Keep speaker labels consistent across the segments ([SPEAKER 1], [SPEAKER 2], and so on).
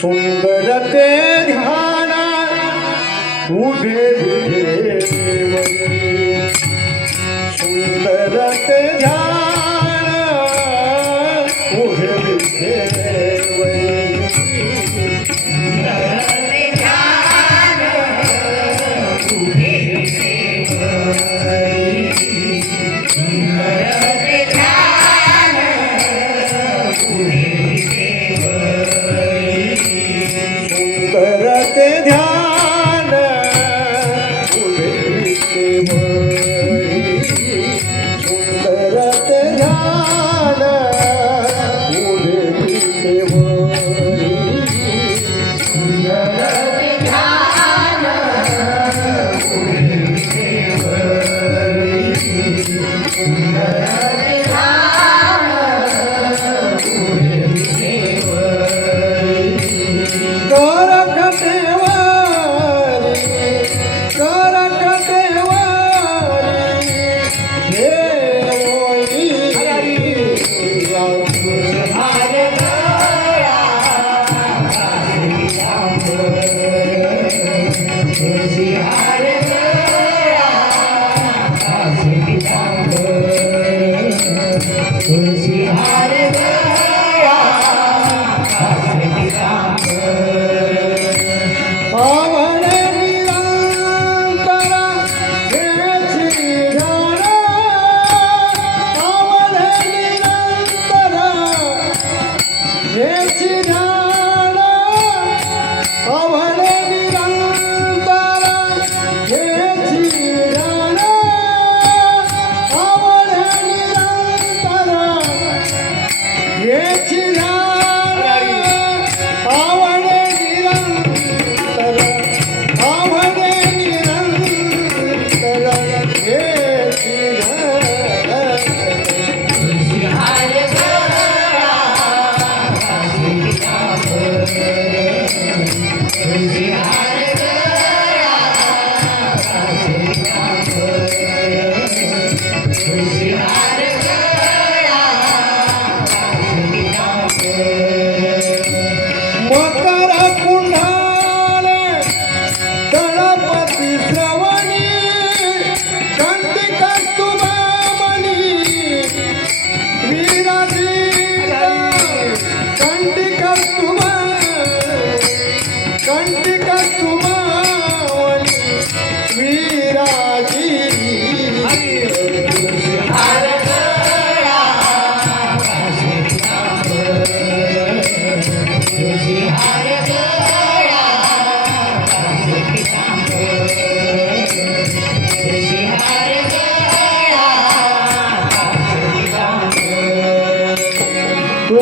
[SPEAKER 1] सुंदर ते ध्यान उदे विधे सुंदर ते ध्यान Gracias.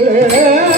[SPEAKER 1] Yeah.